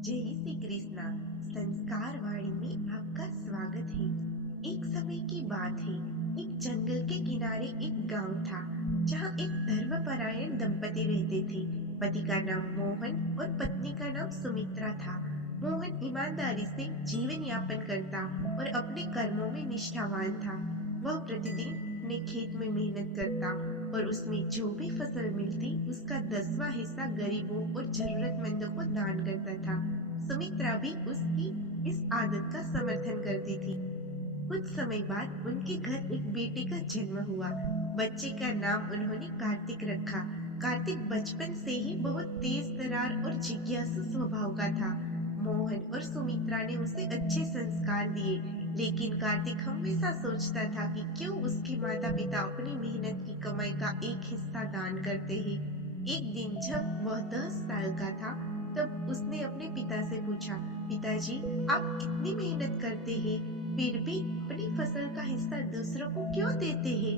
जय श्री कृष्णा। संस्कार वाणी में आपका स्वागत है। एक समय की बात है, एक जंगल के किनारे एक गांव था जहां एक धर्मपरायण दंपति रहते थे। पति का नाम मोहन और पत्नी का नाम सुमित्रा था। मोहन ईमानदारी से जीवन यापन करता और अपने कर्मों में निष्ठावान था। वह प्रतिदिन अपने खेत में मेहनत करता और उसमें जो भी फसल मिलती उसका 10वां हिस्सा गरीबों और जरूरतमंदों को दान करता था। सुमित्रा भी उसकी इस आदत का समर्थन करती थी। कुछ समय बाद उनके घर एक बेटे का जन्म हुआ। बच्चे का नाम उन्होंने कार्तिक रखा। कार्तिक बचपन से ही बहुत तेज तर्रार और जिज्ञासु स्वभाव का था। मोहन और सुमित्रा ने उसे अच्छे संस्कार दिए, लेकिन कार्तिक हमेशा सोचता था कि क्यों उसके माता पिता अपनी मेहनत की कमाई का एक हिस्सा दान करते हैं। एक दिन जब वह 10 साल का था, तब उसने अपने पिता से पूछा, पिताजी, आप इतनी मेहनत करते हैं, फिर भी अपनी फसल का हिस्सा दूसरों को क्यों देते हैं?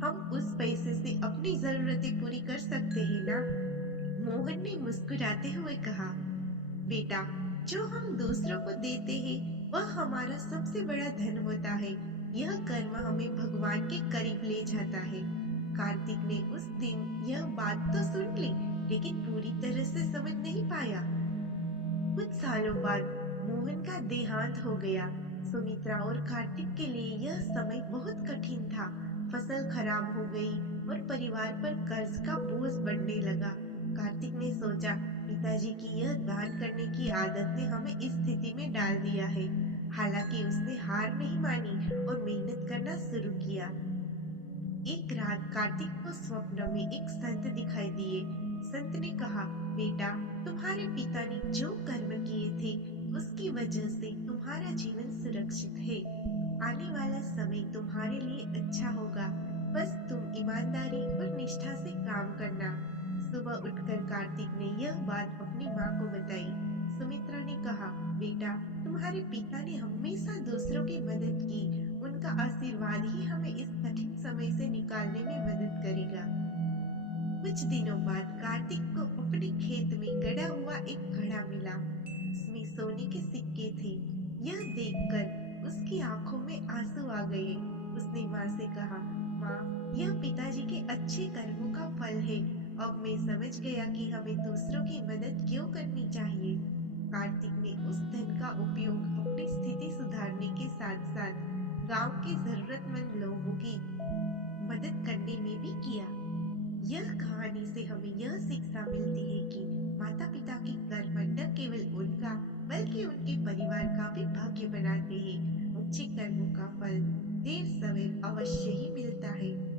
हम उस पैसे से अपनी जरूरतें पूरी कर सकते हैं ना? मोहन ने मुस्कुराते हुए कहा, बेटा, जो हम दूसरों को देते हैं वह हमारा सबसे बड़ा धन होता है। यह कर्म हमें भगवान के करीब ले जाता है। कार्तिक ने उस दिन यह बात तो सुन ली, लेकिन पूरी तरह से समझ नहीं पाया। कुछ सालों बाद मोहन का देहांत हो गया। सुमित्रा और कार्तिक के लिए यह समय बहुत कठिन था। फसल खराब हो गई और परिवार पर कर्ज का बोझ बढ़ने लगा। कार्तिक ने सोचा, पिताजी की यह दान करने की आदत ने हमें इस स्थिति में डाल दिया है। हालांकि उसने हार नहीं मानी और मेहनत करना शुरू किया। एक रात कार्तिक को स्वप्न में एक संत दिखाई दिए। संत ने कहा, बेटा, तुम्हारे पिता ने जो कर्म किए थे उसकी वजह से तुम्हारा जीवन सुरक्षित है। आने वाला समय तुम्हारे लिए अच्छा होगा। बस तुम ईमानदारी और निष्ठा से काम करना। सुबह उठकर कार्तिक ने यह बात अपनी माँ को बताई। सुमित्रा ने कहा, बेटा, तुम्हारे पिता ने हमेशा दूसरों की मदद की। उनका आशीर्वाद ही हमें इस कठिन समय से निकालने में मदद करेगा। कुछ दिनों बाद कार्तिक को अपने खेत में गड़ा हुआ एक घड़ा मिला। उसमें सोने के सिक्के थे। यह देखकर उसकी आंखों में आंसू आ गए। उसने माँ से कहा, माँ, यह पिताजी के अच्छे कर्मों का फल है। अब मैं समझ गया कि हमें दूसरों की मदद क्यों करनी चाहिए। कार्तिक ने उस धन का उपयोग अपनी स्थिति सुधारने के साथ साथ गांव के जरूरतमंद लोगों की मदद करने में भी किया। यह कहानी से हमें यह शिक्षा मिलती है कि माता पिता के कर्म न केवल उनका बल्कि उनके परिवार का भी भाग्य बनाते हैं। अच्छे कर्मों का फल देर सवेर अवश्य ही मिलता है।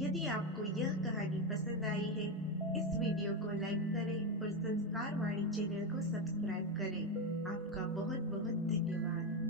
यदि आपको यह कहानी पसंद आई है, इस वीडियो को लाइक करें और